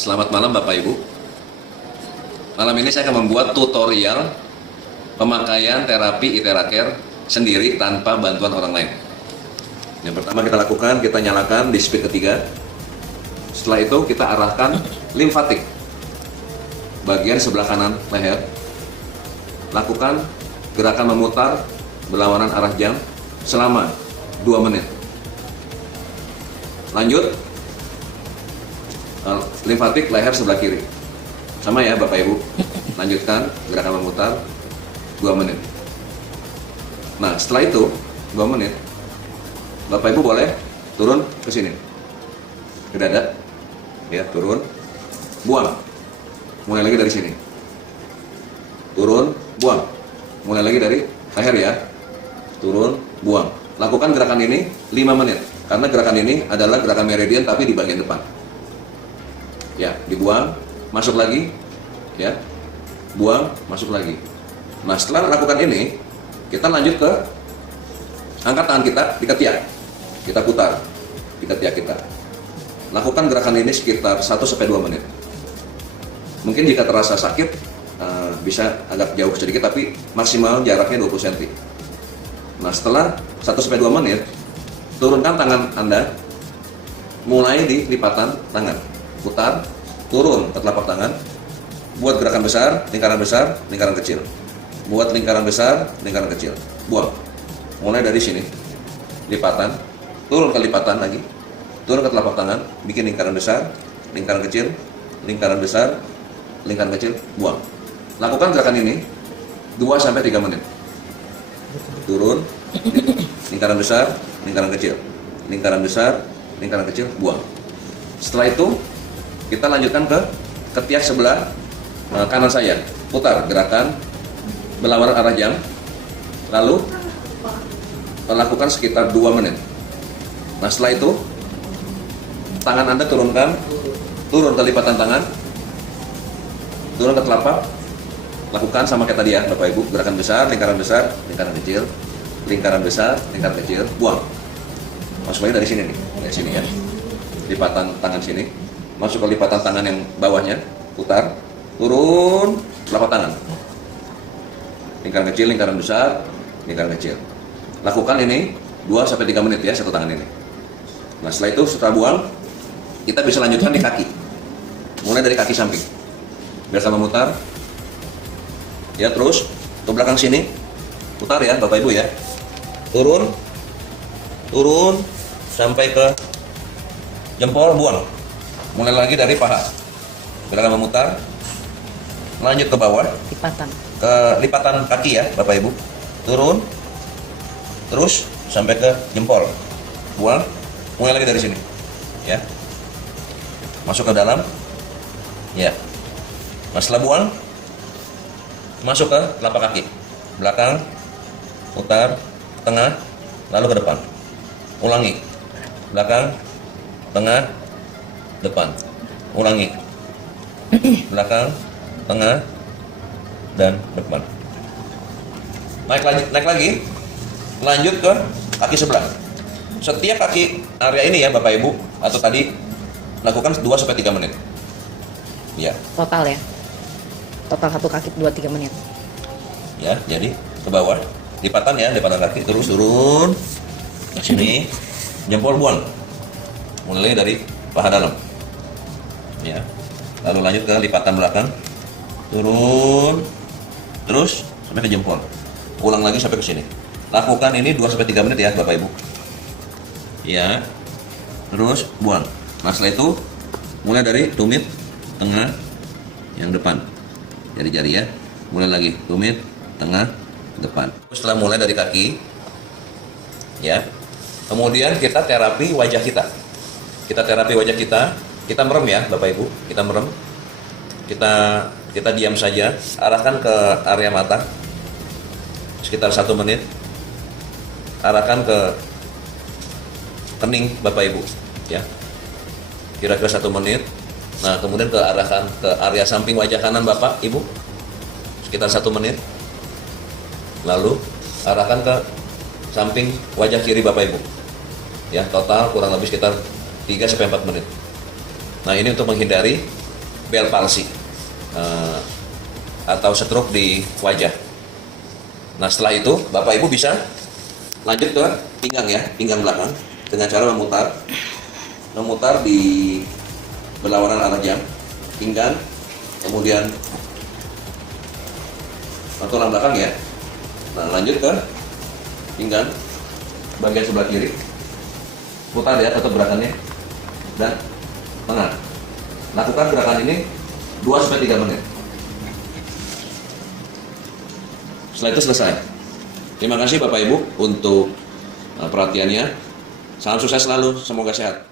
Selamat malam Bapak Ibu. Malam ini saya akan membuat tutorial pemakaian terapi Iteracare sendiri tanpa bantuan orang lain. Yang pertama kita lakukan, kita nyalakan di speed ketiga. Setelah itu kita arahkan limfatik bagian sebelah kanan leher. Lakukan gerakan memutar berlawanan arah jam selama 2 menit. Lanjut, limfatik leher sebelah kiri. Sama ya Bapak Ibu. Lanjutkan gerakan memutar 2 menit. Nah, setelah itu 2 menit, Bapak Ibu boleh turun ke sini, ke dada, ya, turun, buang, mulai lagi dari sini, turun, buang, mulai lagi dari leher ya, turun, buang. Lakukan gerakan ini 5 menit, karena gerakan ini adalah gerakan meridian tapi di bagian depan. Ya, dibuang, masuk lagi, ya, buang, masuk lagi. Nah, setelah lakukan ini, kita lanjut ke angkat tangan kita di ketiak, kita putar di ketiak kita. Lakukan gerakan ini sekitar 1-2 menit. Mungkin jika terasa sakit, bisa agak jauh sedikit, tapi maksimal jaraknya 20 cm. Nah, setelah 1-2 menit, turunkan tangan Anda, mulai di lipatan tangan. Putar, turun ke telapak tangan, buat gerakan besar, lingkaran kecil. Buat lingkaran besar, lingkaran kecil. Buang. Mulai dari sini, lipatan, turun ke lipatan lagi, turun ke telapak tangan, bikin lingkaran besar, lingkaran kecil, lingkaran besar, lingkaran kecil, buang. Lakukan gerakan ini 2-3 menit. Turun, lingkaran besar, lingkaran kecil, lingkaran besar, lingkaran kecil, buang. Setelah itu, kita lanjutkan ke ketiak sebelah kanan saya. Putar gerakan berlawanan arah jam. Lalu lakukan sekitar 2 menit. Nah, setelah itu tangan Anda turunkan, turun ke lipatan tangan, turun ke telapak. Lakukan sama kayak tadi ya Bapak Ibu, gerakan besar, lingkaran kecil, lingkaran besar, lingkaran kecil, buang. Masuk lagi dari sini nih, dari sini ya. Lipatan tangan sini, masuk ke lipatan tangan yang bawahnya, putar, turun, telapak tangan. Lingkaran kecil, lingkaran besar, lingkaran kecil. Lakukan ini 2-3 menit ya, satu tangan ini. Nah, setelah itu, setelah buang, kita bisa lanjutkan di kaki. Mulai dari kaki samping. Biasa memutar. Ya, terus ke belakang sini. Putar ya, Bapak Ibu ya. Turun. Turun sampai ke jempol, buang. Mulai lagi dari paha. Gerakan memutar. Lanjut ke bawah. Lipatan. Ke lipatan kaki ya, Bapak Ibu. Turun. Terus sampai ke jempol. Buang. Mulai lagi dari sini. Ya. Masuk ke dalam. Ya. Nah, setelah buang, masuk ke telapak kaki. Belakang, putar, tengah, lalu ke depan. Ulangi. Belakang, tengah, depan. Ulangi. Belakang, tengah, dan depan. Naik lagi. Lanjut ke kaki sebelah. Setiap kaki area ini ya Bapak Ibu, atau tadi lakukan 2-3 menit. Ya. Total ya. Total satu kaki 2-3 menit. Ya, jadi ke bawah. Lipatan ya, lipatan kaki terus turun. Ke sini. Jempol buang. Mulai dari paha dalam. Ya. Lalu lanjut ke lipatan belakang. Turun. Terus sampai ke jempol. Ulang lagi sampai ke sini. Lakukan ini 2-3 menit ya Bapak Ibu. Ya. Terus buang. Nah, setelah itu mulai dari tumit tengah yang depan. Jari-jari ya. Mulai lagi tumit tengah depan. Setelah mulai dari kaki ya. Kemudian kita terapi wajah kita. Kita terapi wajah kita. Kita merem ya Bapak Ibu. Kita merem. Kita diam saja. Arahkan ke area mata. Sekitar 1 menit. Arahkan ke kening Bapak Ibu ya. Kira-kira 1 menit. Nah, kemudian arahkan ke area samping wajah kanan Bapak Ibu sekitar 1 menit. Lalu arahkan ke samping wajah kiri Bapak Ibu. Ya, total kurang lebih sekitar 3-4 menit. Nah, ini untuk menghindari Bell palsy atau stroke di wajah. Nah setelah itu Bapak Ibu bisa lanjut ke pinggang ya, pinggang belakang dengan cara memutar di berlawanan arah jam, pinggang, kemudian tulang belakang ya. Nah lanjut ke pinggang bagian sebelah kiri, putar ya, tetap gerakannya, dan tengah. Lakukan gerakan ini 2-3 menit. Setelah itu selesai. Terima kasih Bapak Ibu untuk perhatiannya. Salam sukses selalu, semoga sehat.